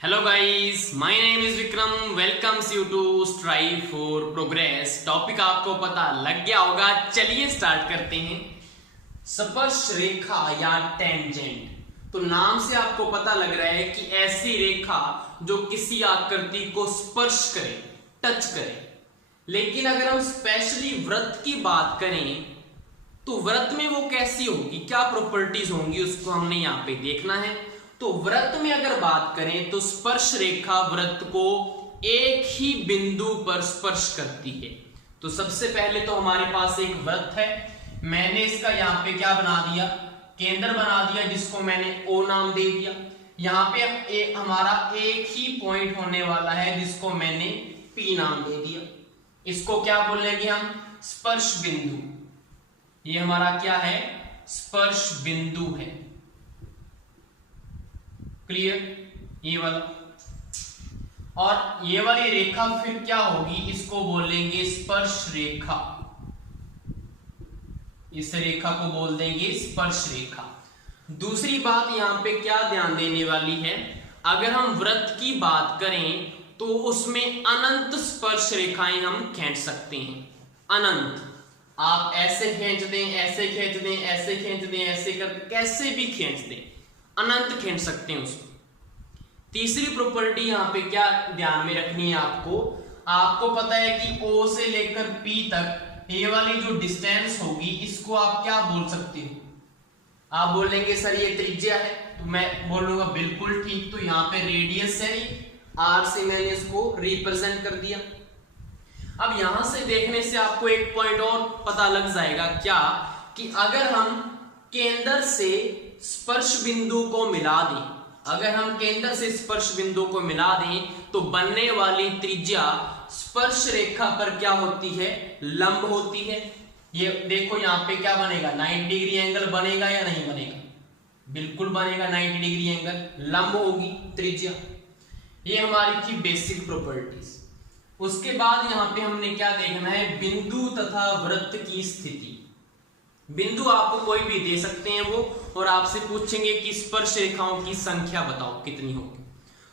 Hello guys, my name is Vikram. Welcomes you to Strive for Progress. Topic आपको पता लग गया होगा, चलिए स्टार्ट करते हैं। स्पर्श रेखा या टेंजेंट। तो नाम से आपको पता लग रहा है कि ऐसी रेखा जो किसी आकृति को स्पर्श करे, टच करे। लेकिन अगर हम स्पेशली वृत्त की बात करें तो वृत्त में वो कैसी होगी, क्या प्रॉपर्टीज होंगी, उसको हमने यहाँ पे देखना है। तो वृत्त में अगर बात करें तो स्पर्श रेखा वृत्त को एक ही बिंदु पर स्पर्श करती है। तो सबसे पहले तो हमारे पास एक वृत्त है, मैंने इसका यहाँ पे क्या बना दिया, केंद्र बना दिया, जिसको मैंने O नाम दे दिया। यहाँ पे हमारा एक ही पॉइंट होने वाला है, जिसको मैंने P नाम दे दिया। इसको क्या बोलेंगे हम, स्पर्श बिंदु। ये हमारा क्या है, स्पर्श बिंदु है। क्लियर, ये वाला। और ये वाली रेखा फिर क्या होगी, इसको बोलेंगे स्पर्श रेखा। इस रेखा को बोल देंगे स्पर्श रेखा। दूसरी बात यहां पे क्या ध्यान देने वाली है, अगर हम वृत्त की बात करें तो उसमें अनंत स्पर्श रेखाएं हम खींच सकते हैं। अनंत, आप ऐसे खींच दें, ऐसे खींच दें, ऐसे खींच दें, ऐसे कर, कैसे भी खींच दें, अनंत खींच सकते हैं उसको। तीसरी प्रॉपर्टी यहाँ पे क्या ध्यान में रखनी है आपको पता है कि O से लेकर P तक ये वाली जो डिस्टेंस होगी, इसको आप क्या बोल सकते हो, आप बोलेंगे सर ये त्रिज्या है, तो मैं बोलूंगा बिल्कुल ठीक। तो यहाँ पे रेडियस है, R से मैंने इसको रिप्रेजेंट कर दिया। अब यहां से देखने से आपको एक पॉइंट और पता लग जाएगा, क्या कि अगर हम केंद्र से स्पर्श बिंदु को मिला दें, अगर हम केंद्र से स्पर्श बिंदु को मिला दें तो बनने वाली त्रिज्या स्पर्श रेखा पर क्या होती है, लंब होती है। ये देखो यहाँ पे क्या बनेगा, 90 डिग्री एंगल बनेगा या नहीं बनेगा, बिल्कुल बनेगा, 90 डिग्री एंगल, लंब होगी त्रिज्या। ये हमारी थी बेसिक प्रॉपर्टीज। उसके बाद यहाँ पे हमने क्या देखना है, बिंदु तथा वृत्त की स्थिति। बिंदु आपको कोई भी दे सकते हैं वो, और आपसे पूछेंगे कि स्पर्श रेखाओं की संख्या बताओ कितनी होगी।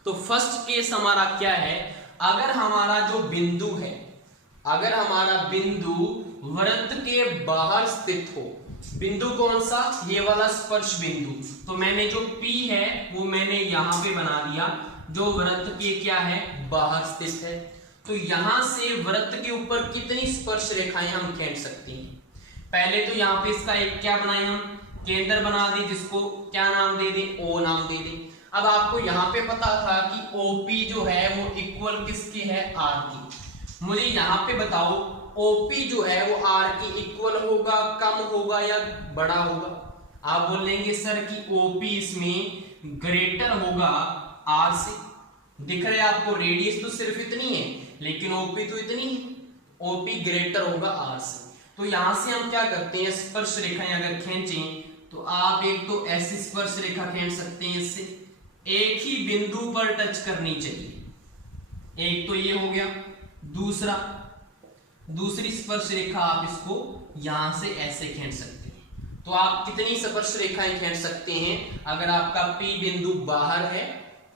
तो फर्स्ट केस हमारा क्या है, अगर हमारा जो बिंदु है, अगर हमारा बिंदु वृत्त के बाहर स्थित हो, बिंदु कौन सा, ये वाला स्पर्श बिंदु, तो मैंने जो P है वो मैंने यहां पे बना दिया, जो वृत्त के क्या है, बाहर स्थित है। तो यहां से वृत्त के ऊपर कितनी स्पर्श रेखाएं हम खींच सकते हैं। पहले तो यहाँ पे इसका एक क्या बनाए, हम केंद्र बना दे, जिसको क्या नाम दे दें, O नाम दे दें। अब आपको यहाँ पे पता था कि OP जो है वो इक्वल किसकी है, R की। मुझे यहाँ पे बताओ OP जो है वो R की इक्वल होगा, कम होगा या बड़ा होगा। आप बोलेंगे सर कि OP इसमें ग्रेटर होगा R से। दिख रहा है आपको, रेडियस तो सिर्फ इतनी है, लेकिन OP तो इतनी है, OP ग्रेटर होगा R से। तो यहां से हम क्या करते हैं, स्पर्श रेखाएं अगर खींचें तो आप एक तो ऐसी स्पर्श रेखा खींच सकते हैं, इससे एक ही बिंदु पर टच करनी चाहिए, एक तो ये हो गया। दूसरी स्पर्श रेखा आप इसको यहां से ऐसे खींच सकते हैं। तो आप कितनी स्पर्श रेखाएं खींच सकते हैं, अगर आपका P बिंदु बाहर है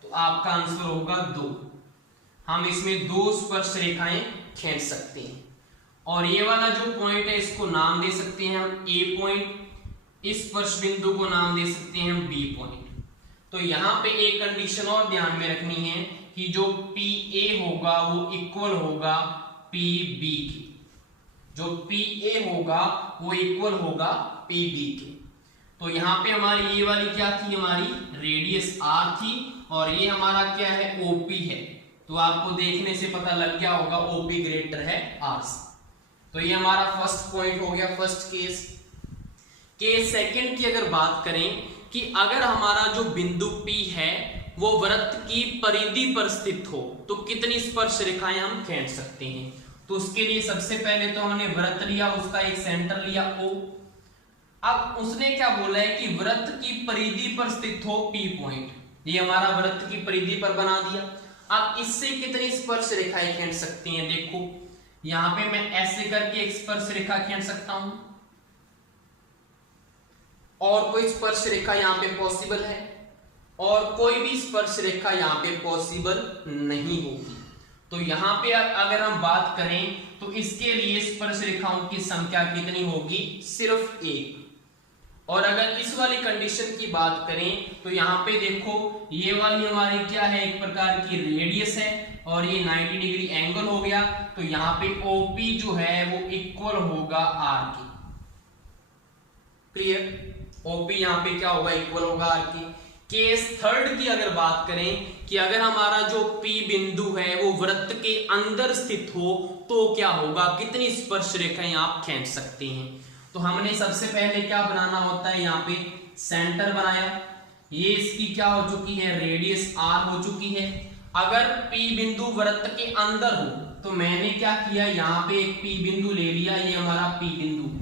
तो आपका आंसर होगा 2। हम इसमें 2 स्पर्श रेखाएं खींच सकते हैं। और ये वाला जो पॉइंट है इसको नाम दे सकते हैं हम A पॉइंट, इस स्पर्श बिंदु को नाम दे सकते हैं हम B पॉइंट। तो यहाँ पे एक कंडीशन और ध्यान में रखनी है कि जो PA होगा वो इक्वल होगा PB के, जो PA होगा वो इक्वल होगा PB के। तो यहाँ पे हमारी ये वाली क्या थी, हमारी रेडियस R थी, और ये हमारा क्या है, OP है। तो आपको देखने से पता लग गया होगा OP ग्रेटर है R से। तो ये हमारा फर्स्ट पॉइंट हो गया, फर्स्ट केस। केस सेकंड की अगर बात करें कि अगर हमारा जो बिंदु P है वो वृत्त की परिधि पर स्थित हो तो कितनी स्पर्श रेखाएं हम खींच सकते हैं। तो उसके लिए सबसे पहले तो हमने वृत्त लिया, उसका एक सेंटर लिया O। अब उसने क्या बोला है कि वृत्त की परिधि पर स्थित हो P पॉइंट, ये हमारा वृत्त की परिधि पर बना दिया। अब इससे कितनी स्पर्श रेखाएं खींच सकते हैं, देखो यहां पे मैं ऐसे करके एक स्पर्श रेखा खींच सकता हूं, और कोई स्पर्श रेखा यहां पे पॉसिबल है, और कोई भी स्पर्श रेखा यहाँ पे पॉसिबल नहीं होगी। तो यहाँ पे अगर हम बात करें तो इसके लिए स्पर्श रेखाओं की संख्या कितनी होगी, सिर्फ एक। और अगर इस वाली कंडीशन की बात करें तो यहाँ पे देखो ये वाली हमारी क्या है, एक प्रकार की रेडियस है और ये 90 डिग्री एंगल हो गया। तो यहाँ पे OP जो है वो इक्वल होगा R के। क्लियर, OP यहाँ पे क्या होगा, इक्वल होगा R के। केस थर्ड की अगर बात करें कि अगर हमारा जो P बिंदु है वो वृत्त के अंदर स्थित हो तो क्या होगा, कितनी स्पर्श रेखाएं आप खींच सकते हैं। तो हमने सबसे पहले क्या बनाना होता है, यहाँ पे सेंटर बनाया, ये इसकी क्या हो चुकी है, रेडियस R हो चुकी है। अगर P बिंदु वृत्त के अंदर हो तो मैंने क्या किया, यहाँ पे एक P बिंदु ले लिया, ये हमारा P बिंदु है।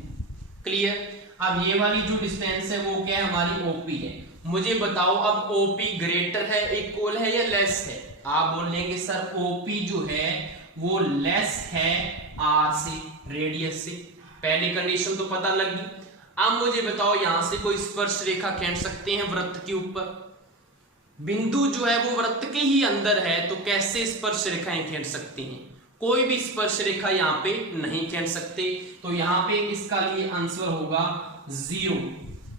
क्लियर, अब ये वाली जो डिस्टेंस है वो क्या है, हमारी OP है। मुझे बताओ अब OP ग्रेटर है, इक्वल है या लेस है। आप बोलेंगे सर OP जो है वो लेस है R से, रेडियस से। पहली कंडीशन तो पता लगी। अब मुझे बताओ यहां से कोई स्पर्श रेखा खींच सकते हैं वृत्त के ऊपर, बिंदु जो है वो वृत्त के ही अंदर है तो कैसे स्पर्श रेखाएं खींच सकते हैं, कोई भी स्पर्श रेखा यहाँ पे नहीं खींच सकते। तो यहाँ पे इसका लिए आंसर होगा 0,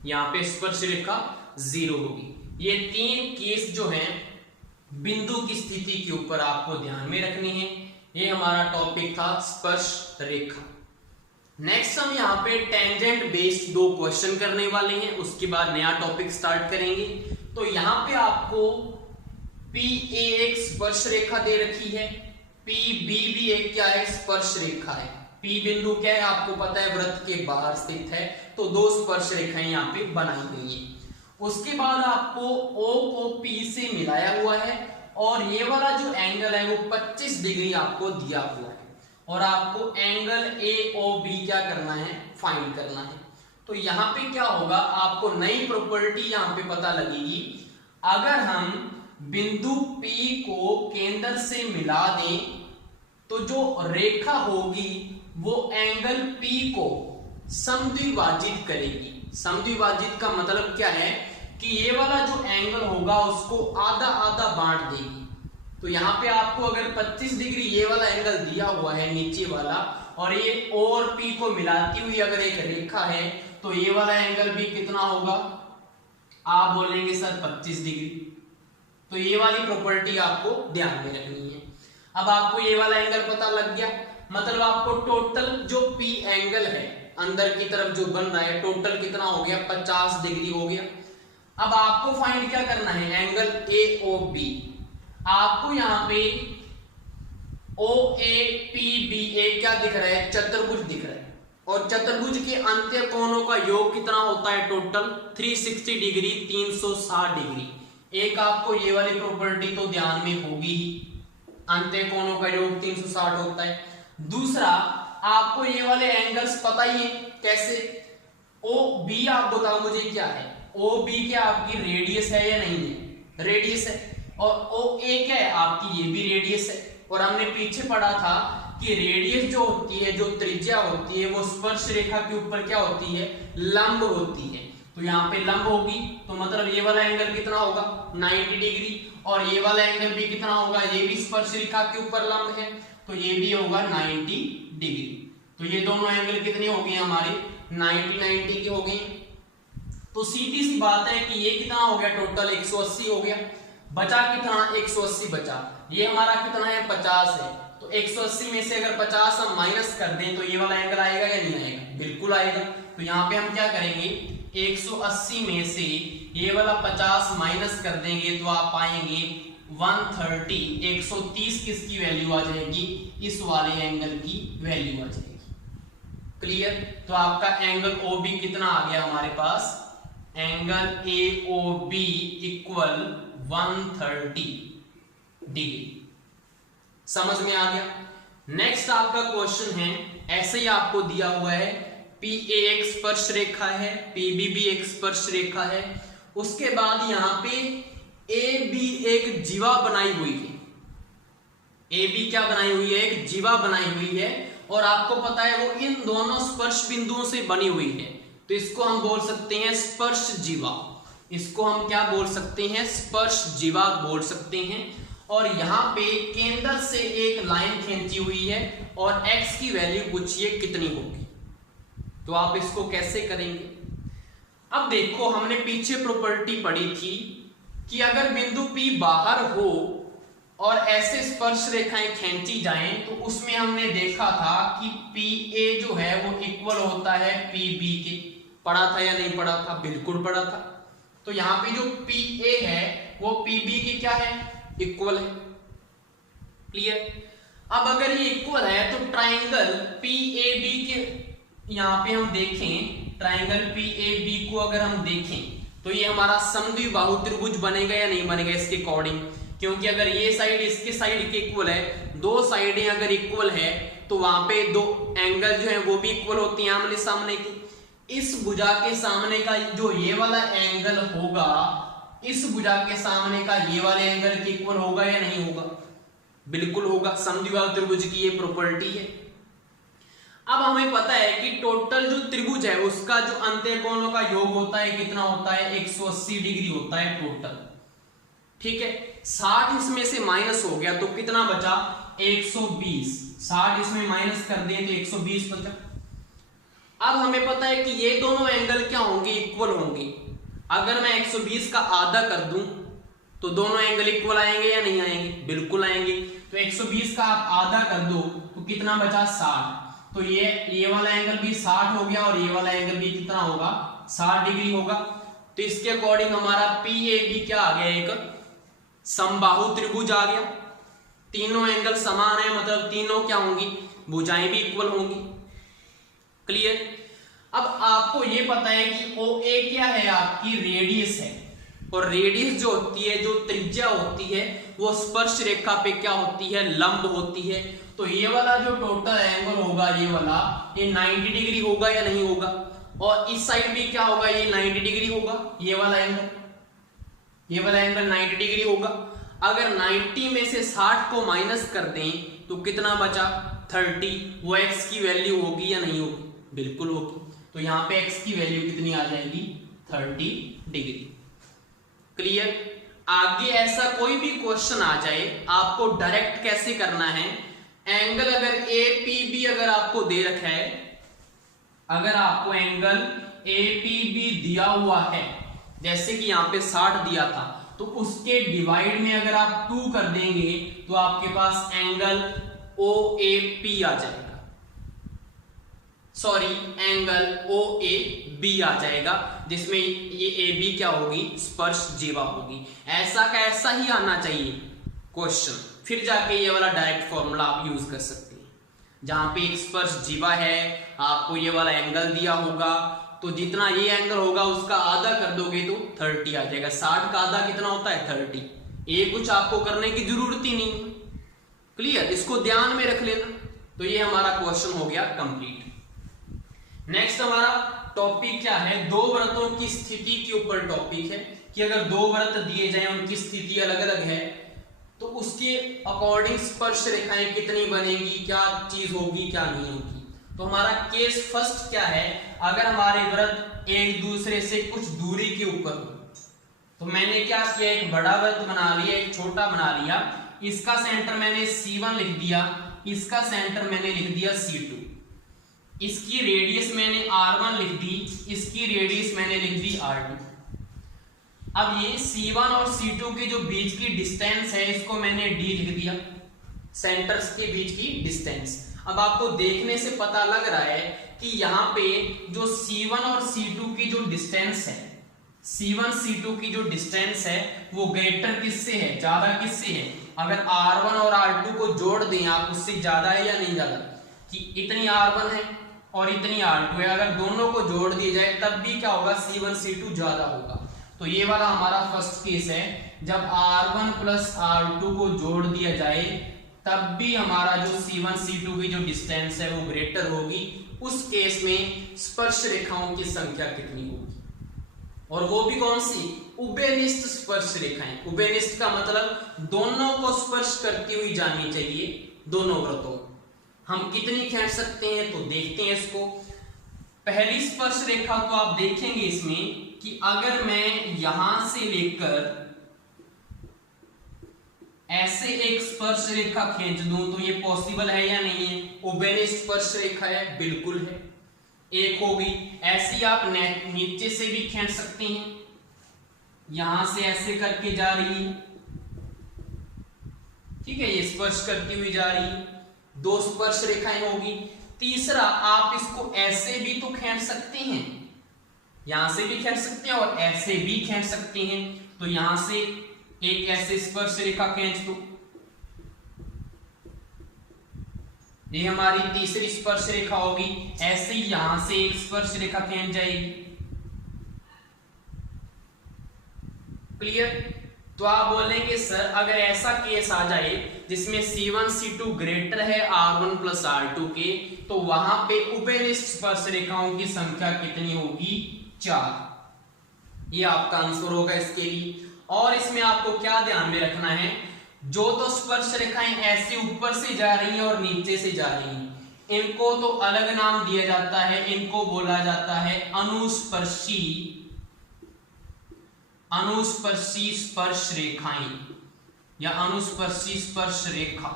यहाँ पे स्पर्श रेखा 0 होगी। ये तीन केस जो हैं बिंदु की स्थिति के ऊपर आपको ध्यान में रखनी है। ये हमारा टॉपिक था स्पर्श रेखा। नेक्स्ट हम यहाँ पे टेंजेंट बेस्ड 2 क्वेश्चन करने वाले हैं, उसके बाद नया टॉपिक स्टार्ट करेंगे। तो यहाँ पे आपको PA एक स्पर्श रेखा दे रखी है, PB भी एक क्या है, स्पर्श रेखा है। P बिंदु क्या है आपको पता है, वृत्त के बाहर स्थित है, तो 2 स्पर्श रेखाएं यहाँ पे बनाई गई है। उसके बाद आपको O को P से मिलाया हुआ है और ये वाला जो एंगल है वो 25 डिग्री आपको दिया हुआ है और आपको एंगल AOB क्या करना है, फाइंड करना है। तो यहाँ पे क्या होगा, आपको नई प्रॉपर्टी यहाँ पे पता लगेगी। अगर हम बिंदु P को केंद्र से मिला दें तो जो रेखा होगी वो एंगल P को समद्विभाजित करेगी। समद्विभाजित का मतलब क्या है कि ये वाला जो एंगल होगा उसको आधा आधा बांट देगी। तो यहाँ पे आपको अगर 25 डिग्री ये वाला एंगल दिया हुआ है नीचे वाला और ये O और P को मिलाती हुई अगर एक रेखा है तो ये वाला एंगल भी कितना होगा, आप बोलेंगे सर 25 डिग्री। तो ये वाली प्रॉपर्टी आपको ध्यान में रखनी है। अब आपको ये वाला एंगल पता लग गया, मतलब आपको टोटल जो P एंगल है अंदर की तरफ जो बन रहा है टोटल कितना हो गया, 50 डिग्री हो गया। अब आपको फाइंड क्या करना है, एंगल AOB। आपको यहाँ पे OAPBA क्या दिख रहा है, चतुर्भुज दिख रहा है और चतुर्भुज के अंत्य कोणों का योग कितना होता है, टोटल 360 डिग्री, 360 डिग्री। एक आपको ये वाली प्रॉपर्टी तो ध्यान में होगी ही, अंत्य कोणों का योग 360 होता है। दूसरा आपको ये वाले एंगल्स पता ही है कैसे, OB आप बताओ मुझे क्या है, OB क्या आपकी रेडियस है या नहीं है, रेडियस है। और OA क्या है आपकी, ये भी रेडियस है। और हमने पीछे पढ़ा था कि रेडियस जो होती है, जो त्रिज्या होती है वो स्पर्श रेखा के ऊपर क्या होती है, लंब होती है। तो यहाँ पे लंब होगी तो मतलब ये वाला एंगल कितना होगा, 90 डिग्री और ये वाला एंगल भी कितना होगा, ये भी स्पर्श रेखा के ऊपर लंब है तो ये भी होगा 90 डिग्री। तो ये दोनों एंगल कितने हो गए हमारे, 90 के हो गए। तो सीधी सी बात है कि ये कितना हो गया, टोटल 180 हो गया। बचा कितना, 180 बचा। ये हमारा कितना है, 50 है। तो 180 में से अगर 50 हम माइनस कर दें तो ये वाला एंगल आएगा या नहीं आएगा, बिल्कुल आएगा। तो यहाँ पे हम क्या करेंगे, 180 में से ये वाला 50 माइनस कर देंगे तो आप पाएंगे 130। 130 किसकी वैल्यू आ जाएगी, इस वाले एंगल की वैल्यू आ जाएगी। क्लियर, तो आपका एंगल OB कितना आ गया हमारे पास, एंगल AOB इक्वल 130 डिग्री। समझ में आ गया। नेक्स्ट आपका क्वेश्चन है, ऐसे ही आपको दिया हुआ है PA एक स्पर्श रेखा है, PB भी एक स्पर्श रेखा है। उसके बाद यहाँ पे AB एक जीवा बनाई हुई है। AB क्या बनाई हुई है, एक जीवा बनाई हुई है और आपको पता है वो इन दोनों स्पर्श बिंदुओं से बनी हुई है, तो इसको हम बोल सकते हैं स्पर्श जीवा। इसको हम क्या बोल सकते हैं, स्पर्श जीवा बोल सकते हैं। और यहाँ पे केंद्र से एक लाइन खींची हुई है और x की वैल्यू पूछिए कितनी होगी, तो आप इसको कैसे करेंगे। अब देखो हमने पीछे प्रॉपर्टी पढ़ी थी कि अगर बिंदु P बाहर हो और ऐसे स्पर्श रेखाएं खींची जाएं तो उसमें हमने देखा था कि PA जो है वो इक्वल होता है PB के। पढ़ा था या नहीं पढ़ा था, बिल्कुल पढ़ा था। तो यहाँ पे जो PA है वो PB की क्या है, इक्वल है। क्लियर। अब अगर ये इक्वल है तो ट्राइंगल PAB के, यहाँ पे हम देखें ट्राइंगल PAB को अगर हम देखें तो ये हमारा समद्विबाहु त्रिभुज बनेगा या नहीं बनेगा इसके अकॉर्डिंग, क्योंकि अगर ये साइड इसके साइड के इक्वल है, दो साइडें अगर इक्वल है तो वहां पे दो एंगल जो है वो भी इक्वल होती हैं आमने सामने की। इस भुजा के सामने का जो ये वाला एंगल होगा, इस भुजा के सामने का ये वाले एंगल के इक्वल होगा या नहीं होगा, बिल्कुल होगा। समद्विबाहु त्रिभुज की ये प्रॉपर्टी है। अब हमें पता है कि टोटल जो त्रिभुज है उसका जो अंतःकोणों का योग होता है कितना होता है, 180 डिग्री होता है टोटल। ठीक है, 60 इसमें से माइनस हो गया तो कितना बचा, 120। 60 इसमें माइनस कर दें तो 120 बचा। अब हमें पता है कि ये दोनों एंगल क्या होंगे, इक्वल होंगे। अगर मैं 120 का आधा कर दूं तो दोनों एंगल इक्वल आएंगे या नहीं आएंगे, बिल्कुल आएंगे। तो 120 का आप आधा कर दो तो कितना बचा, 60। तो ये वाला एंगल भी 60 हो गया और ये वाला एंगल भी कितना होगा, 60 डिग्री होगा। तो इसके अकॉर्डिंग हमारा PAB क्या आ गया, एक समबाहु त्रिभुज आ गया। तीनों एंगल समान है, मतलब तीनों क्या होंगी, भुजाएं भी इक्वल होंगी। क्लियर। अब आपको ये पता है कि OA क्या है, आपकी रेडियस है। और रेडियस जो होती है, जो त्रिज्या होती है, वो स्पर्श रेखा पे क्या होती है, लंब होती है। तो ये वाला जो टोटल एंगल होगा, ये वाला, ये 90 डिग्री होगा या नहीं होगा। और इस साइड भी क्या होगा, ये 90 डिग्री होगा। ये वाला एंगल 90 डिग्री होगा। अगर 90 में से 60 को माइनस कर दें तो कितना बचा, 30। वो x की वैल्यू होगी या नहीं होगी, बिल्कुल होगी। तो यहाँ पे x की वैल्यू कितनी आ जाएगी, 30 डिग्री। क्लियर। आगे ऐसा कोई भी क्वेश्चन आ जाए, आपको डायरेक्ट कैसे करना है, एंगल अगर APB अगर आपको दे रखा है, अगर आपको एंगल APB दिया हुआ है, जैसे कि यहाँ पे 60 दिया था, तो उसके डिवाइड में अगर आप 2 कर देंगे तो आपके पास एंगल OAP आ जाएगा, सॉरी एंगल OAB आ जाएगा, जिसमें ये AB क्या होगी, स्पर्श जीवा होगी। ऐसा का ऐसा ही आना चाहिए क्वेश्चन, फिर जाके ये वाला डायरेक्ट फॉर्मूला आप यूज कर सकते हैं। जहां पे एक स्पर्श जीवा है, आपको ये वाला एंगल दिया होगा, तो जितना ये एंगल होगा उसका आधा कर दोगे तो 30 आ जाएगा। 60 का आधा कितना होता है, 30। ये कुछ आपको करने की जरूरत ही नहीं। क्लियर। इसको ध्यान में रख लेना। तो ये हमारा क्वेश्चन हो गया कंप्लीट। नेक्स्ट हमारा टॉपिक क्या है, दो वृत्तों की स्थिति के ऊपर टॉपिक है कि अगर दो वृत्त दिए जाएं, उनकी स्थिति अलग अलग है, तो उसके अकॉर्डिंग स्पर्श रेखाएं कितनी बनेगी, क्या चीज होगी, क्या नहीं होगी। तो हमारा केस फर्स्ट क्या है, अगर हमारे वृत्त एक दूसरे से कुछ दूरी के ऊपर हो, तो मैंने क्या किया, एक बड़ा वृत्त बना लिया, एक छोटा बना लिया। इसका सेंटर मैंने C1 लिख दिया, इसका सेंटर मैंने लिख दिया C2। इसकी रेडियस मैंने R1 लिख दी, इसकी रेडियस मैंने लिख दी R2। अब ये C1 और C2 के जो बीच की डिस्टेंस है, इसको मैंने D लिख दिया, सेंटर्स के बीच की डिस्टेंस। अब आपको देखने से पता लग रहा है कि यहाँ पे जो C1 और C2 की जो डिस्टेंस है, C1 C2 की जो डिस्टेंस है वो ग्रेटर किससे है, ज्यादा किससे है। अगर R1 और R2 को जोड़ दें आप, उससे ज्यादा है या नहीं ज्यादा, कि इतनी R1 है और इतनी R2 है, अगर दोनों को जोड़ दिया जाए तब भी क्या होगा, C1 C2 ज्यादा होगा। तो ये वाला हमारा फर्स्ट केस है, जब R1 प्लस R2 को जोड़ दिया जाए तब भी हमारा जो C1 C2 की जो डिस्टेंस है वो ग्रेटर होगी। उस केस में स्पर्श रेखाओं की संख्या कितनी होगी, और वो भी कौन सी, उभयनिष्ठ स्पर्श रेखाएं। उभयनिष्ठ का मतलब दोनों को स्पर्श करती हुई जानी चाहिए, दोनों वृत्तों। हम कितनी खींच सकते हैं तो देखते हैं इसको। पहली स्पर्श रेखा को आप देखेंगे, इसमें कि अगर मैं यहां से लेकर ऐसे एक स्पर्श रेखा खींच दूं तो ये पॉसिबल है या नहीं है? उभयनिष्ठ स्पर्श रेखा है, बिल्कुल है, एक होगी। ऐसी आप नीचे से भी खींच सकते हैं, यहां से ऐसे करके जा रही है, ठीक है, ये स्पर्श करती हुई जा रही है, दो स्पर्श रेखाएं होगी। तीसरा, आप इसको ऐसे भी तो खींच सकते हैं, यहां से भी खींच सकते हैं और ऐसे भी खींच सकते हैं। तो यहां से एक ऐसे स्पर्श रेखा खींच दो, ये हमारी तीसरी स्पर्श रेखा होगी। ऐसे ही यहां से एक स्पर्श रेखा खींच जाएगी। क्लियर? तो आप बोलेंगे सर अगर ऐसा केस आ जाए जिसमें C1 C2 ग्रेटर है R1 प्लस R2 के, तो वहां पे उभयनिष्ठ स्पर्श रेखाओं की संख्या कितनी होगी? 4। ये आपका आंसर होगा इसके लिए। और इसमें आपको क्या ध्यान में रखना है, जो तो स्पर्श रेखाएं ऐसे ऊपर से जा रही हैं और नीचे से जा रही हैं, इनको तो अलग नाम दिया जाता है, इनको बोला जाता है अनुस्पर्शी स्पर्श रेखाएं या अनुस्पर्शी स्पर्श रेखा।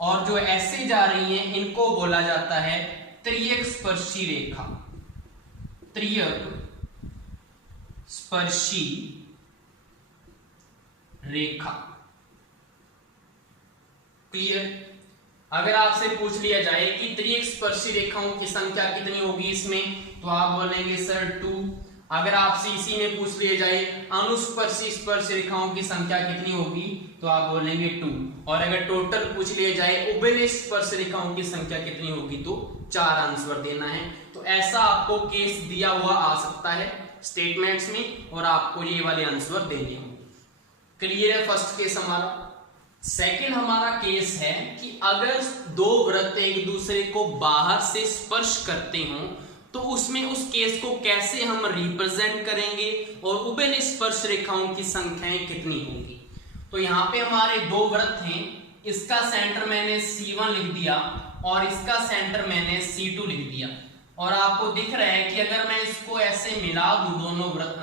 और जो ऐसे जा रही हैं इनको बोला जाता है त्रियक स्पर्शी रेखा, त्रियक स्पर्शी रेखा। क्लियर? अगर आपसे पूछ लिया जाए कि त्रियक स्पर्शी रेखाओं की संख्या कितनी होगी इसमें, तो आप बोलेंगे सर 2। अगर आपसे इसी में पूछ लिया जाए अनुस्पर्शी स्पर्श रेखाओं की संख्या कितनी होगी, तो आप बोलेंगे 2। और अगर टोटल पूछ लिया जाए उभयनिष्ठ स्पर्श रेखाओं की संख्या कितनी होगी, तो 4 आंसर देना है। तो ऐसा आपको केस दिया हुआ आ सकता है स्टेटमेंट्स में, और आपको ये वाले आंसर देने होंगे। क्लियर है फर्स्ट केस हमारा। सेकंड हमारा केस है कि अगर दो वृत्त एक दूसरे को बाहर से स्पर्श करते हों, तो उसमें उस केस को कैसे हम रिप्रेजेंट करेंगे और उभयनिष्ठ स्पर्श रेखाओं की संख्याएं कितनी होंगी। तो यहाँ पे हमारे दो वृत्त हैं, इसका सेंटर मैंने C1 लिख दिया और इसका सेंटर मैंने C2 लिख दिया। और आपको दिख रहा है कि अगर मैं इसको ऐसे मिला दूं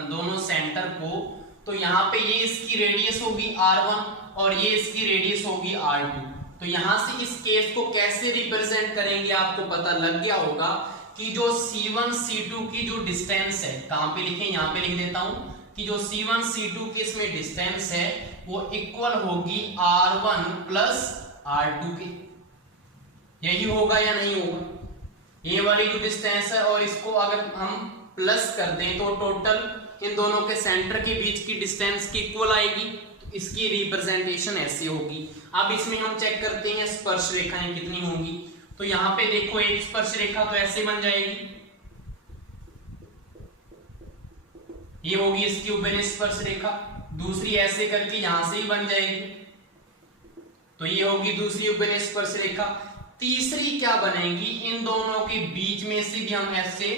दोनों सेंटर को, तो यहाँ पे ये इसकी रेडियस होगी R1 और ये इसकी रेडियस होगी R2। तो यहां से इस केस को कैसे रिप्रेजेंट करेंगे आपको पता लग गया होगा कि जो C1 C2 की जो डिस्टेंस है, कहां पे लिखें, यहां पे लिख देता हूं कि जो C1 C2 की इसमें डिस्टेंस है वो इक्वल होगी R1 प्लस R2 के। यही होगा या नहीं होगा? ये वाली जो डिस्टेंस है और इसको अगर हम प्लस कर दें तो टोटल इन दोनों के सेंटर के बीच की डिस्टेंस की इक्वल आएगी। तो इसकी रिप्रेजेंटेशन ऐसी होगी। अब इसमें हम चेक करते हैं स्पर्श रेखाएं कितनी होंगी। तो यहाँ पे देखो एक स्पर्श रेखा तो ऐसे बन जाएगी, ये होगी इसकी उभयनिष्ठ स्पर्श रेखा। दूसरी ऐसे करके यहां से ही बन जाएगी, तो ये होगी दूसरी उभयनिष्ठ स्पर्श रेखा। तीसरी क्या बनेगी, इन दोनों के बीच में से भी हम ऐसे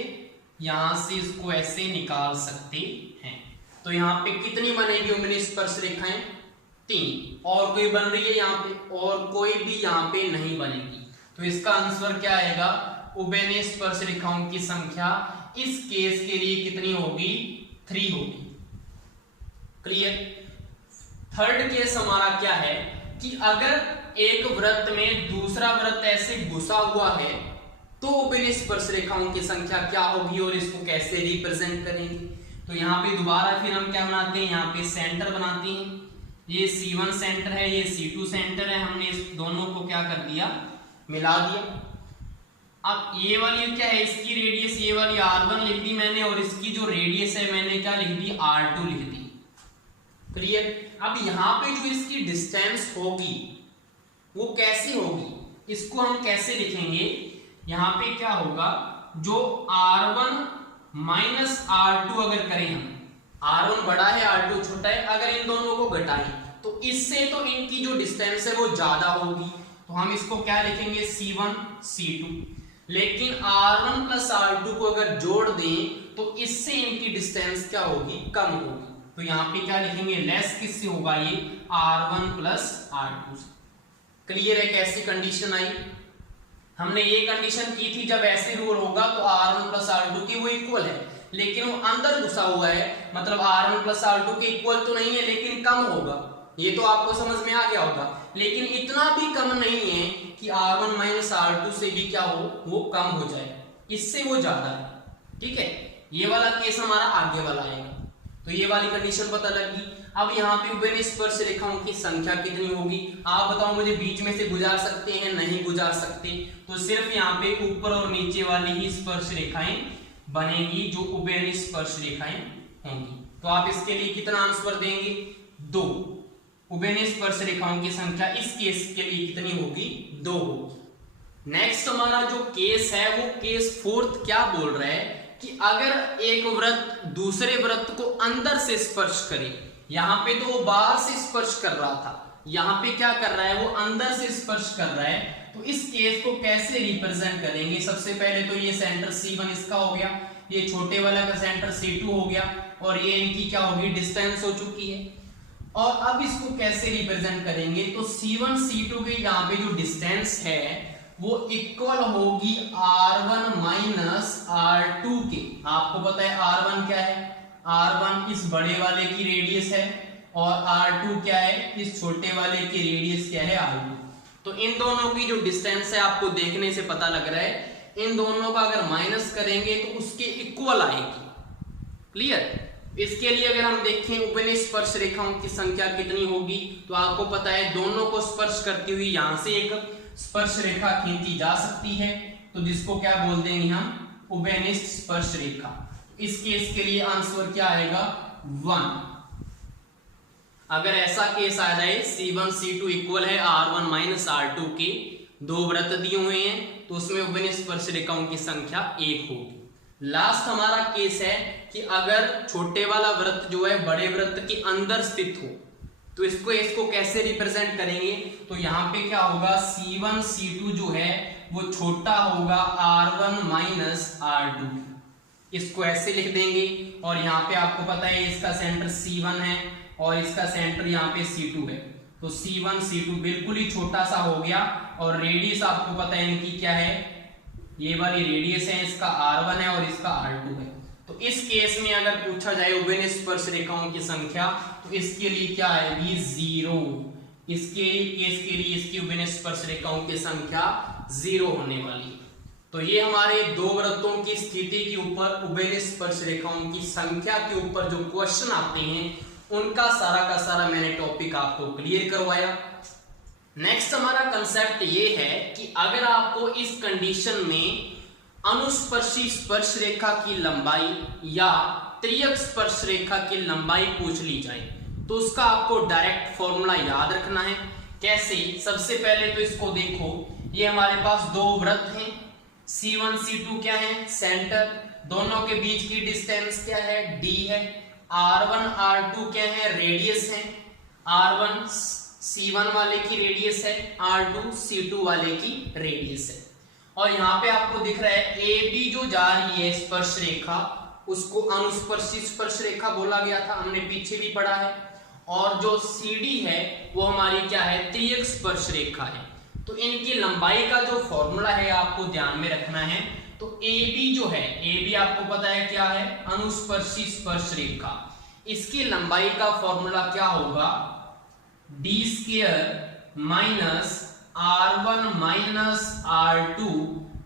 यहां से इसको ऐसे निकाल सकते हैं। तो यहाँ पे कितनी बनेगी उभयनिष्ठ स्पर्श रेखाएं? 3। और कोई बन रही है यहाँ पे? और कोई भी यहाँ पे नहीं बनेगी। तो इसका आंसर क्या आएगा, उभयनिष्ठ स्पर्श रेखाओं की संख्या इस केस के लिए कितनी होगी? 3 होगी। क्लियर? थर्ड केस हमारा क्या है कि अगर एक वृत्त में दूसरा वृत्त ऐसे घुसा हुआ है तो उभयनिष्ठ स्पर्श रेखाओं की संख्या क्या होगी और इसको कैसे रिप्रेजेंट करेंगे। तो यहाँ पे दोबारा फिर हम क्या बनाते हैं, यहाँ पे सेंटर बनाते हैं। ये C1 सेंटर है, ये C2 सेंटर है, हमने इस दोनों को क्या कर दिया, मिला दिया। अब ये वाली क्या है, इसकी रेडियस ये वाली R1 लिख दी मैंने और इसकी जो रेडियस है मैंने क्या लिख दी, R2 लिख दी। क्लियर? अब यहाँ पे जो इसकी डिस्टेंस होगी वो कैसी होगी, इसको हम कैसे लिखेंगे। यहाँ पे क्या होगा, जो R1 माइनस R2 अगर करें हम, R1 बड़ा है R2 छोटा है, अगर इन दोनों को घटाएं तो इससे तो इनकी जो डिस्टेंस है वो ज्यादा होगी। तो हम इसको क्या लिखेंगे, C1 C2। लेकिन R1 प्लस R2 को अगर जोड़ दें तो इससे इनकी डिस्टेंस क्या होगी, कम होगी। तो यहाँ पे क्या लिखेंगे, लेस किससे होगा, ये R1 प्लस R2 से। क्लियर है कैसी कंडीशन आई? हमने ये कंडीशन की थी जब ऐसे रूल होगा तो R1 प्लस R2 की वो इक्वल है, लेकिन वो अंदर घुसा हुआ है, मतलब R1 प्लस R2 के इक्वल तो नहीं है लेकिन कम होगा, ये तो आपको समझ में आ गया होगा। लेकिन इतना भी कम नहीं है कि R1 माइनस R2 से भी क्या हो, वो कम हो जाए, इससे वो ज्यादा है। ठीक है, ये वाला केस हमारा आगे वाला आएगा। तो ये वाली कंडीशन पता लगी। अब यहाँ पे उभयनिष्ठ स्पर्श रेखाओं की संख्या कितनी होगी, आप बताओ मुझे। बीच में से गुजार सकते हैं, नहीं गुजार सकते, तो सिर्फ यहाँ पे ऊपर और नीचे वाली ही स्पर्श रेखाएं बनेगी जो उभयनिष्ठ स्पर्श रेखाएं होंगी। तो आप इसके लिए कितना आंसर देंगे, 2। उभयनिष्ठ स्पर्श रेखाओं की संख्या इस केस के लिए कितनी होगी, 2 होगी। नेक्स्ट हमारा जो केस है वो केस 4 क्या बोल रहा है कि अगर एक वृत्त दूसरे वृत्त को अंदर से स्पर्श करे, यहाँ पे तो वो बाहर से स्पर्श कर रहा था, यहाँ पे क्या कर रहा है, वो अंदर से स्पर्श कर रहा है। तो इस केस को कैसे रिप्रेजेंट करेंगे, सबसे पहले तो ये सेंटर C1 इसका हो गया, ये छोटे वाला का सेंटर C2 हो गया, और ये इनकी क्या होगी, डिस्टेंस हो चुकी है। और अब इसको कैसे रिप्रेजेंट करेंगे, तो C1 C2 के यहाँ पे जो डिस्टेंस है वो इक्वल होगी R1 माइनस R2 के। आपको पता है R1 क्या है, R1 इस बड़े वाले की रेडियस है, और R2 क्या है, इस छोटे वाले की रेडियस क्या है, R2। तो इन दोनों की जो डिस्टेंस है आपको देखने से पता लग रहा है, इन दोनों का अगर माइनस करेंगे तो उसके इक्वल आएगी। क्लियर। इसके लिए अगर हम देखें उभयनिष्ठ स्पर्श रेखाओं की संख्या कितनी होगी, तो आपको पता है दोनों को स्पर्श करती हुई यहां से एक स्पर्श रेखा खींची जा सकती है, तो जिसको क्या बोल देंगे हम, उभयनिष्ठ स्पर्श रेखा। इस केस के लिए आंसर क्या आएगा, 1। अगर ऐसा केस आ जाए C1 C2 इक्वल है R1 माइनस R2 के, 2 वृत्त दिए हुए हैं, तो उसमें उभयनिष्ठ स्पर्श रेखाओं की संख्या 1 होगी। लास्ट हमारा केस है कि अगर छोटे वाला वृत्त जो है बड़े वृत्त के अंदर स्थित हो, तो इसको कैसे रिप्रेजेंट करेंगे, तो यहाँ पे क्या होगा, C1 C2 जो है वो छोटा होगा R1 माइनस R2, इसको ऐसे लिख देंगे। और यहाँ पे आपको पता है इसका सेंटर C1 है और इसका सेंटर यहाँ पे C2 है, तो C1 C2 बिल्कुल ही छोटा सा हो गया। और रेडियस आपको पता है इनकी क्या है, ये वाली रेडियस है, इसका R1 है और इसका R2 है। तो इस केस में अगर पूछा जाए उभयनिष्ठ स्पर्श रेखाओं की संख्या, तो इसके लिए क्या आएगी, 0। इसके केस के लिए इसकी उभयनिष्ठ स्पर्श रेखाओं की संख्या 0 होने वाली है। तो ये हमारे 2 वृत्तों की स्थिति के ऊपर उभयनिष्ठ स्पर्श रेखाओं की संख्या के ऊपर जो क्वेश्चन आते हैं उनका सारा का सारा मैंने टॉपिक आपको क्लियर करवाया। नेक्स्ट हमारा कंसेप्ट ये है कि अगर आपको इस कंडीशन में अनुस्पर्शी स्पर्श रेखा की लंबाई या त्रियक स्पर्श रेखा की लंबाई पूछ ली जाए, तो उसका आपको डायरेक्ट फॉर्मूला याद रखना है। कैसे, सबसे पहले तो इसको देखो, ये हमारे पास 2 वृत्त हैं, C1 C2 क्या है, सेंटर, दोनों के बीच की डिस्टेंस क्या है, D है। R1 R2 क्या है, रेडियस है। R1 C1 वाले की रेडियस है, R2 C2 वाले की रेडियस है। और यहाँ पे आपको दिख रहा है AB जो जा रही है स्पर्श रेखा, उसको अनुस्पर्शी स्पर्श रेखा बोला गया था, हमने पीछे भी पढ़ा है। और जो CD है वो हमारी क्या है, त्रियक स्पर्श रेखा है। तो इनकी लंबाई का जो फॉर्मूला है आपको ध्यान में रखना है। तो AB जो है, AB आपको पता है क्या है, अनुस्पर्शी स्पर्श रेखा, इसकी लंबाई का फॉर्मूला क्या होगा, D square minus R1 minus R2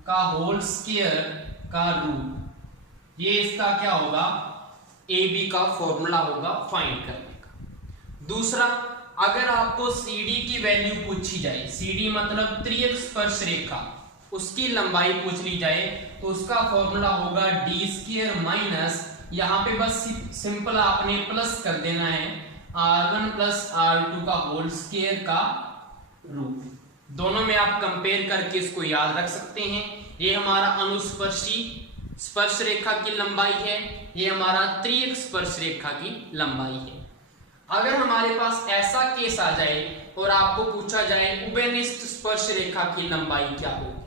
का होल स्क्वायर का रूट। ये इसका क्या होगा, AB का फॉर्मूला होगा फाइंड करने का। दूसरा, अगर आपको CD की वैल्यू पूछी जाए, CD मतलब त्रियक स्पर्श रेखा, उसकी लंबाई पूछ ली जाए, तो उसका फॉर्मूला होगा D स्क्वायर माइनस, यहाँ पे बस सिंपल आपने प्लस कर देना है, R1 प्लस R2 का होल स्क्वायर का रूट। दोनों में आप कंपेयर करके इसको याद रख सकते हैं। ये हमारा अनुस्पर्शी स्पर्श रेखा की लंबाई है, ये हमारा त्रियक स्पर्श रेखा की लंबाई है। अगर हमारे पास ऐसा केस आ जाए और आपको पूछा जाए उभयनिष्ठ स्पर्श रेखा की लंबाई क्या होगी,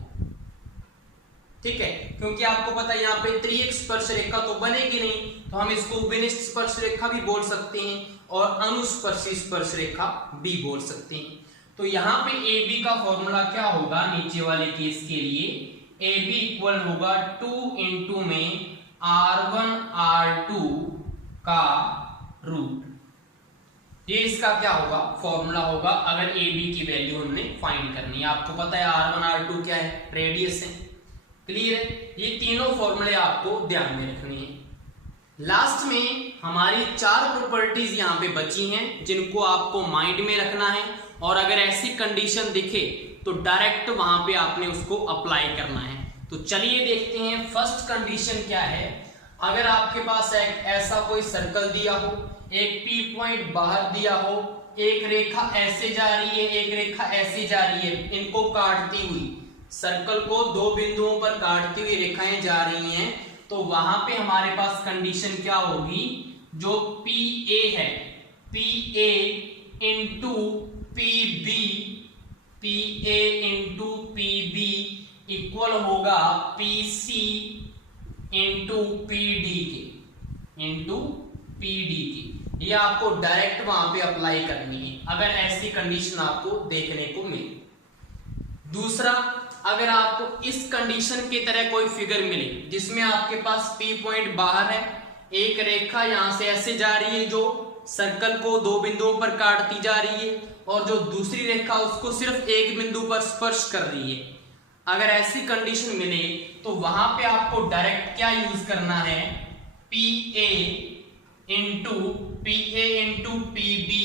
ठीक है, क्योंकि आपको पता है यहाँ पे त्रियक स्पर्श रेखा तो बनेगी नहीं, तो हम इसको उभयनिष्ठ स्पर्श रेखा भी बोल सकते हैं और अनुस्पर्शी स्पर्श रेखा भी बोल सकते हैं। तो यहाँ पे AB का फॉर्मूला क्या होगा, नीचे वाले केस के लिए AB इक्वल होगा 2 इंटू में R1 R2 का रूट। ये इसका क्या होगा, फॉर्मूला होगा अगर ए बी की वैल्यू हमने फाइंड करनी है। आपको पता है R1 R2 क्या है, रेडियस है। क्लियर है, ये तीनों फॉर्मूले आपको ध्यान में रखने हैं। लास्ट में हमारी 4 प्रॉपर्टीज यहाँ पे बची हैं जिनको आपको माइंड में रखना है, और अगर ऐसी कंडीशन दिखे तो डायरेक्ट वहां पे आपने उसको अप्लाई करना है। तो चलिए देखते हैं फर्स्ट कंडीशन क्या है। अगर आपके पास एक ऐसा कोई सर्कल दिया हो, एक पी पॉइंट बाहर दिया हो, एक रेखा ऐसे जा रही है, एक रेखा ऐसे जा रही है, इनको काटती हुई, सर्कल को 2 बिंदुओं पर काटती हुई रेखाएं जा रही हैं, तो वहां पे हमारे पास कंडीशन क्या होगी, जो पी ए है, P A into P B, P A into P B equal होगा P C into P D के, इंटू पी डी के। ये आपको डायरेक्ट वहां पे अप्लाई करनी है अगर ऐसी कंडीशन आपको देखने को मिले। दूसरा, अगर आपको इस कंडीशन की तरह कोई फिगर मिले जिसमें आपके पास पी पॉइंट बाहर है, एक रेखा यहां से ऐसे जा रही है जो सर्कल को 2 बिंदुओं पर काटती जा रही है, और जो दूसरी रेखा उसको सिर्फ एक बिंदु पर स्पर्श कर रही है, अगर ऐसी कंडीशन मिले तो वहां पे आपको डायरेक्ट क्या यूज करना है, P A into P B,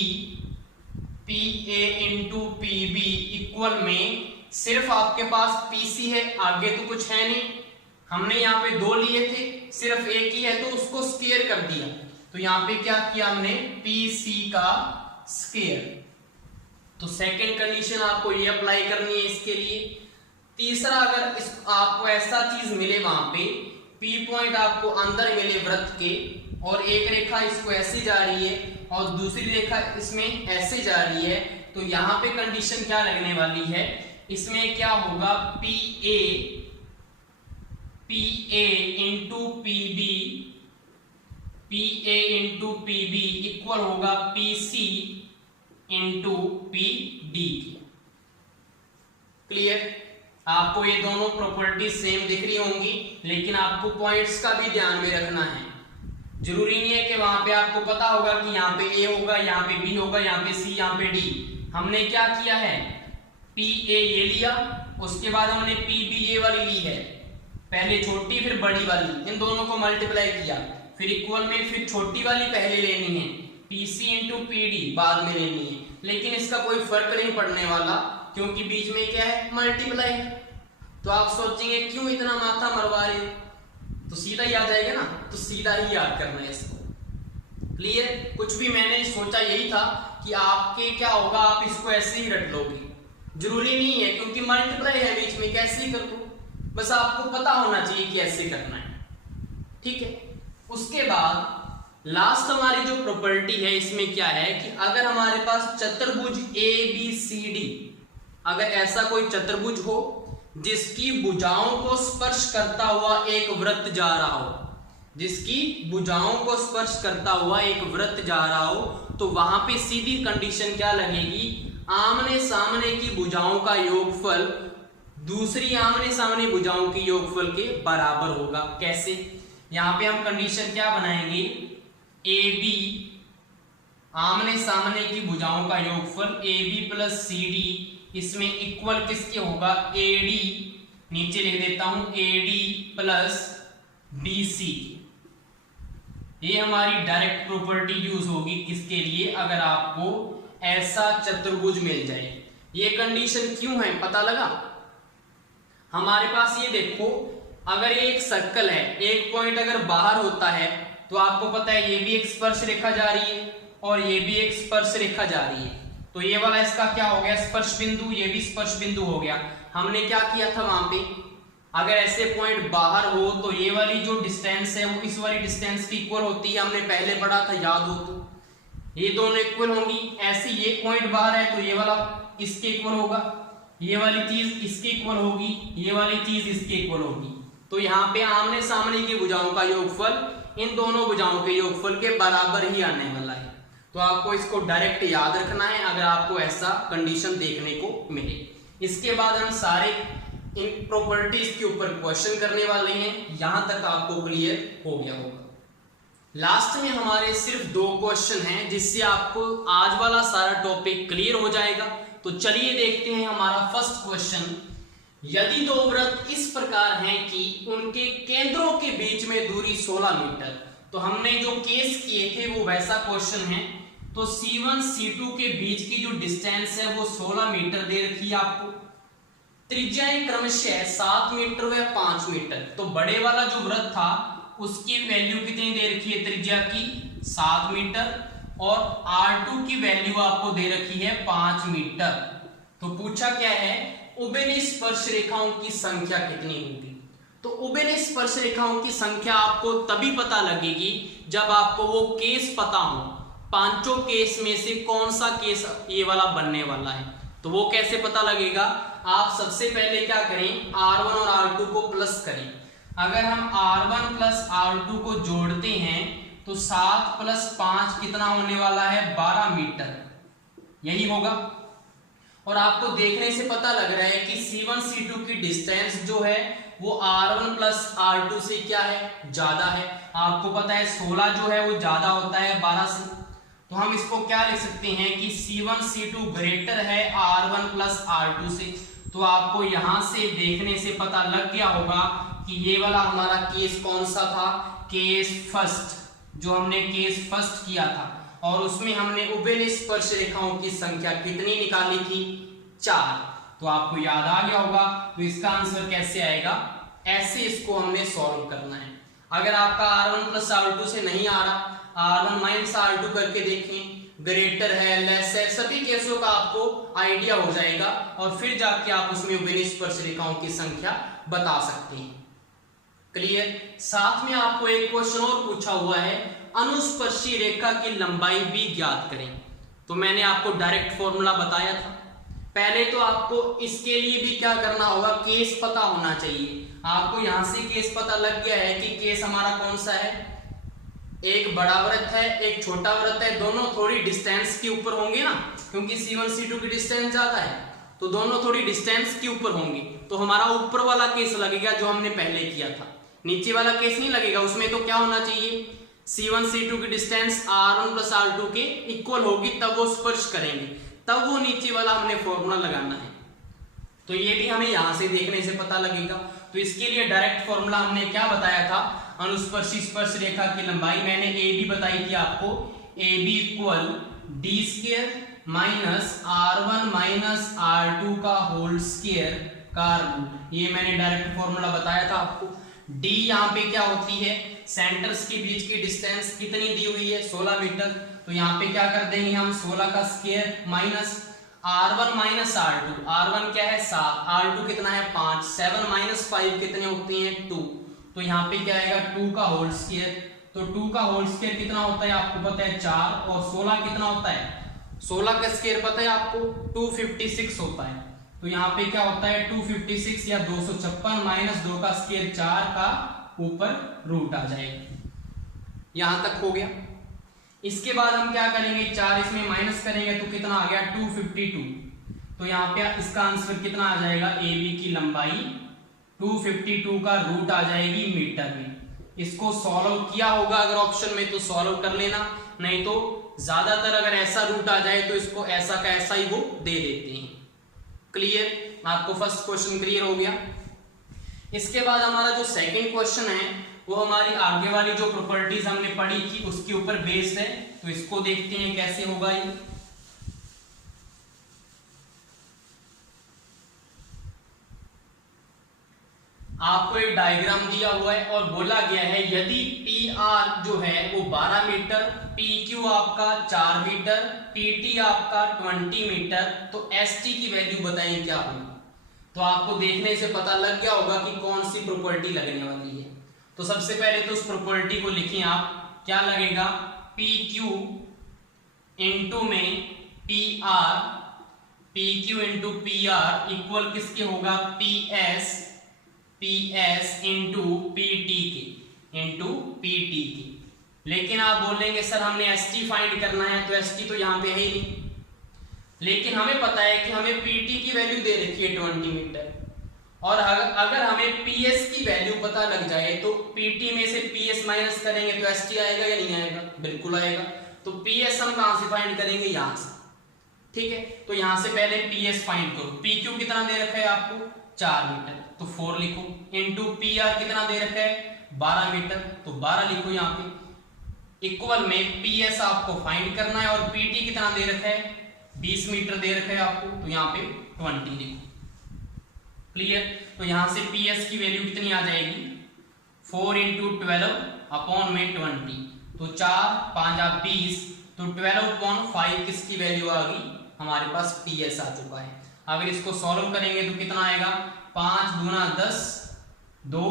P A into P B equal में सिर्फ आपके पास पी सी है, आगे तो कुछ है नहीं, हमने यहाँ पे 2 लिए थे, सिर्फ एक ही है तो उसको स्क्वायर कर दिया, तो यहाँ पे क्या किया हमने, पी सी का स्क्वायर। तो सेकेंड कंडीशन आपको ये अप्लाई करनी है इसके लिए। तीसरा, अगर आपको ऐसा चीज मिले वहां पे पी पॉइंट आपको अंदर मिले वृत्त के, और एक रेखा इसको ऐसे जा रही है और दूसरी रेखा इसमें ऐसे जा रही है, तो यहाँ पे कंडीशन क्या लगने वाली है, इसमें क्या होगा, P A into P B, P A into P B equal होगा P C into P D. Clear, आपको ये दोनों प्रॉपर्टी सेम दिख रही होंगी, लेकिन आपको पॉइंट्स का भी ध्यान में रखना है। जरूरी नहीं है कि वहां पे आपको पता होगा कि यहाँ पे ए होगा, यहाँ पे बी होगा, यहाँ पे सी, यहाँ पे डी। हमने क्या किया है, पी ए ये लिया, उसके बाद हमने पी बी ये वाली ली है, पहले छोटी फिर बड़ी वाली, इन दोनों को मल्टीप्लाई किया, फिर इक्वल में फिर छोटी वाली पहले लेनी है, P C into P D बाद में लेनी है। लेकिन इसका कोई फर्क नहीं पड़ने वाला क्योंकि बीच में क्या है, मल्टीप्लाई। तो आप सोचेंगे क्यों इतना माथा मरवा रहे हो, तो सीधा ही आ जाएगा ना, तो सीधा ही याद करना है इसको। क्लियर, कुछ भी मैंने सोचा यही था कि आपके क्या होगा, आप इसको ऐसे ही रट लोगे, जरूरी नहीं है क्योंकि मल्टीप्लाई है बीच में, कैसे ही कर दो, बस आपको पता होना चाहिए कि ऐसे करना है। ठीक है, उसके बाद लास्ट हमारी जो प्रॉपर्टी है इसमें क्या है कि अगर हमारे पास चतुर्भुज ए बी सी डी, अगर ऐसा कोई चतुर्भुज हो जिसकी भुजाओं को स्पर्श करता हुआ एक वृत्त जा रहा हो, जिसकी भुजाओं को स्पर्श करता हुआ एक वृत्त जा रहा हो, तो वहां पे सीधी कंडीशन क्या लगेगी, आमने सामने की भुजाओं का योगफल दूसरी आमने सामने भुजाओं की योगफल के बराबर होगा। कैसे, यहां पे हम कंडीशन क्या बनाएंगे, ए बी आमने सामने की भुजाओं का योगफल A B plus C D, इसमें इक्वल किसके होगा, ए डी, नीचे लिख देता हूं A D plus B C. ये हमारी डायरेक्ट प्रॉपर्टी यूज होगी किसके लिए, अगर आपको ऐसा चतुर्भुज मिल जाए। ये कंडीशन क्यों है पता लगा, हमारे पास ये देखो, अगर ये एक सर्कल है, एक पॉइंट अगर बाहर होता है तो आपको पता है ये भी एक स्पर्श रेखा जा रही है और ये भी एक स्पर्श रेखा जा रही है, तो ये वाला इसका क्या हो गया, स्पर्श बिंदु, ये भी स्पर्श बिंदु हो गया। हमने क्या किया था वहां पे, अगर ऐसे पॉइंट बाहर हो तो ये वाली जो डिस्टेंस है वो इस वाली डिस्टेंस की इक्वल होती है, हमने पहले पढ़ा था, याद हो तो, ये दोनों इक्वल होंगी। ऐसे ये पॉइंट बाहर है तो ये वाला इसके इक्वल होगा, ये वाली चीज इसके इक्वल होगी, ये वाली चीज इसके इक्वल होगी। तो यहाँ पे आमने सामने की भुजाओं का योगफल इन दोनों भुजाओं के योगफल के बराबर ही आने वाला है। तो आपको इसको डायरेक्ट याद रखना है अगर आपको ऐसा कंडीशन देखने को मिले। इसके बाद हम सारे इन प्रॉपर्टीज के ऊपर क्वेश्चन करने वाले हैं। यहां तक आपको क्लियर हो गया होगा। लास्ट में हमारे सिर्फ 2 क्वेश्चन हैं जिससे आपको आज वाला सारा टॉपिक क्लियर हो जाएगा। तो चलिए देखते हैं हमारा फर्स्ट क्वेश्चन। यदि 2 वृत्त इस प्रकार हैं कि उनके केंद्रों के बीच में दूरी 16 मीटर, तो हमने जो केस किए थे वो वैसा क्वेश्चन है। तो C1 C2 के बीच की जो डिस्टेंस है वो 16 मीटर दे रखी है आपको। त्रिज्याएं क्रमशः 7 मीटर व 5 मीटर। तो बड़े वाला जो वृत्त था उसकी वैल्यू कितनी दे रखी है त्रिज्या की 7 मीटर, और R2 की वैल्यू आपको दे रखी है 5 मीटर। तो पूछा क्या है, उभयनिष्ठ स्पर्श रेखाओं की संख्या कितनी होगी। तो उभयनिष्ठ स्पर्श रेखाओं की संख्या आपको तभी पता लगेगी जब आपको वो केस पता हो, 5 केस में से कौन सा केस ये वाला बनने वाला है। तो वो कैसे पता लगेगा, आप सबसे पहले क्या करें, R1 और R2 को प्लस करें। अगर हम R1 प्लस R2 को जोड़ते हैं तो 7 प्लस 5 कितना होने वाला है, 12 मीटर, यही होगा। और आपको देखने से पता लग रहा है कि C1 C2 की डिस्टेंस जो है वो R1 प्लस R2 से क्या है, ज्यादा है। आपको पता है 16 जो है वो ज्यादा होता है 12 से। तो हम इसको क्या लिख सकते हैं कि C1 C2 ग्रेटर है R1 प्लस R2 से। तो आपको यहां से देखने से पता लग गया होगा कि ये वाला हमारा केस कौन सा था, केस फर्स्ट, जो हमने केस फर्स्ट किया था। और उसमें हमने उभयनिष्ठ स्पर्श रेखाओं की संख्या कितनी निकाली थी, 4। तो आपको याद आ गया होगा। तो इसका आंसर कैसे आएगा, ऐसे इसको हमने सॉल्व करना है। अगर आपका R1 प्लस R2 से नहीं आ रहा, R1 माइनस R2 करके देखें, ग्रेटर है लेस है, सभी केसों का आपको आइडिया हो जाएगा और फिर जाके आप उसमें उभयनिष्ठ स्पर्श रेखाओं की संख्या बता सकते हैं। क्लियर। साथ में आपको एक क्वेश्चन और पूछा हुआ है, अनुस्पर्शी रेखा की लंबाई भी ज्ञात करें। तो मैंने आपको डायरेक्ट फॉर्मूला बताया था। पहले तो आपको इसके लिए भी क्या करना होगा, केस पता होना चाहिए। आपको यहां से केस पता लग गया है कि केस हमारा कौन सा है, एक बड़ा वृत्त है एक छोटा वृत्त है, दोनों थोड़ी डिस्टेंस के ऊपर होंगे ना, क्योंकि C1 C2 की डिस्टेंस ज्यादा है तो दोनों थोड़ी डिस्टेंस के ऊपर होंगे। तो हमारा ऊपर वाला केस लगेगा जो हमने पहले किया था, नीचे वाला केस नहीं लगेगा। उसमें तो क्या होना चाहिए, C1 C2 की डिस्टेंस R1 प्लस R2 के इक्वल होगी, तब वो स्पर्श करेंगे, तब वो नीचे वाला हमने फॉर्मूला लगाना है। तो ये भी हमें यहां से देखने से पता लगेगा। तो इसके लिए डायरेक्ट फॉर्मूला हमने क्या बताया था, अनुस्पर्शी स्पर्श रेखा की लंबाई मैंने ए बी बताई थी आपको, A B equal D square minus R1 minus R2 का होल स्क्वायर का रूट। ये मैंने डायरेक्ट फॉर्मूला बताया था आपको। डी यहाँ पे क्या होती है, सेंटर्स के बीच की डिस्टेंस कितनी दी हुई है, 16 मीटर। तो यहाँ पे क्या कर देंगे हम, 16 का square minus R1 minus R2। R1 क्या है 7, R2 कितना है 5, 7 माइनस 5 कितने होते हैं 2। तो यहाँ पे क्या आएगा 2 का होल स्क्वायर। तो 2 का होल स्क्वायर कितना होता है आपको पता है 4, और 16 कितना होता है, 16 का स्क्वायर पता है आपको 256 होता है। तो यहाँ पे क्या होता है 256 या 256 माइनस 2 का स्क्वायर 4 का ऊपर रूट आ जाएगा। यहां तक हो गया। इसके बाद हम क्या करेंगे, 4 इसमें माइनस करेंगे तो कितना आ गया 252। तो यहाँ पे इसका आंसर कितना आ जाएगा, ए बी की लंबाई 252 का रूट आ जाएगी मीटर में। इसको सॉल्व किया होगा अगर ऑप्शन में तो सॉल्व कर लेना, नहीं तो ज्यादातर अगर ऐसा रूट आ जाए तो इसको ऐसा का ऐसा ही वो दे देते हैं। क्लियर, आपको फर्स्ट क्वेश्चन क्लियर हो गया। इसके बाद हमारा जो सेकंड क्वेश्चन है वो हमारी आगे वाली जो प्रॉपर्टीज हमने पढ़ी थी उसके ऊपर बेस्ड है। तो इसको देखते हैं कैसे होगा ये। आपको एक डायग्राम दिया हुआ है और बोला गया है यदि PR जो है वो 12 मीटर, PQ आपका 4 मीटर, PT आपका 20 मीटर, तो ST की वैल्यू बताएं क्या होगी। तो आपको देखने से पता लग गया होगा कि कौन सी प्रॉपर्टी लगने वाली है। तो सबसे पहले तो उस प्रॉपर्टी को लिखिए आप, क्या लगेगा PQ इंटू में PR, PQ into PR equal किसके होगा PS इंटू PT के। लेकिन आप बोलेंगे सर हमने ST फाइंड करना है, तो ST तो यहाँ पे है ही नहीं। लेकिन हमें पता है कि हमें PT की वैल्यू दे रखी है 20 मीटर, और अगर हमें PS की वैल्यू पता लग जाए तो PT में से PS माइनस करेंगे तो ST आएगा या नहीं आएगा? बिल्कुल आएगा। तो PS हम कहां से फाइंड करेंगे? यहां से। ठीक है, तो यहां से पहले PS फाइंड करो। PQ कितना दे रखा है आपको? 4 मीटर, तो 4 लिखो, इनटू PR कितना दे रखा है? 12 मीटर, तो 12 लिखो यहाँ पे। इक्वल में PS आपको फाइंड करना है और PT कितना दे रखा है? 20 मीटर दे रखा है आपको, तो यहाँ पे 20 लिखो। क्लियर? तो यहां से PS की वैल्यू कितनी आ जाएगी? 4 इंटू 12 अपॉन में 20, तो 4 5 20, तो 12/5 किसकी वैल्यू आ गई? हमारे पास PS आ चुका है। अगर इसको सॉल्व करेंगे तो कितना आएगा? 5 दूना 10, 2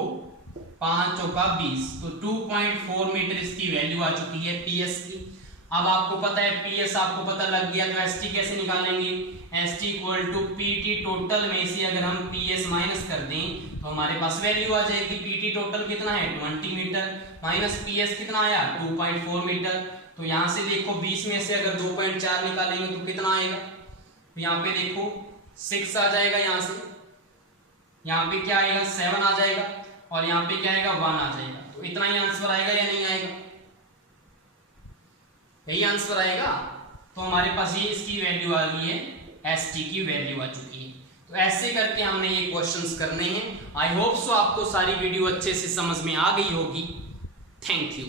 5 चौका 20, तो 2.4 मीटर इसकी वैल्यू आ चुकी है PS की। अब आपको पता है PS आपको पता लग गया, तो ST कैसे निकालेंगे? ST equal to PT total में से अगर हम PS माइनस कर दें तो हमारे पास वैल्यू आ जाएगी। PT टोटल कितना है? 20 मीटर, माइनस PS कितना आया? 2.4 मीटर। तो यहां से देखो 20 में से अगर 2.4 निकालेंगे तो कितना आएगा? तो यहाँ पे देखो 6 आ जाएगा, यहाँ से यहाँ पे क्या आएगा? 7 आ जाएगा, और यहाँ पे क्या आएगा? 1 आ जाएगा। तो इतना ही आंसर आएगा या नहीं आएगा? यही आंसर आएगा। तो हमारे पास ये इसकी वैल्यू आ गई है, ST की वैल्यू आ चुकी है। तो ऐसे करके हमने ये क्वेश्चंस करने हैं। आई होप सो आपको सारी वीडियो अच्छे से समझ में आ गई होगी। Thank you.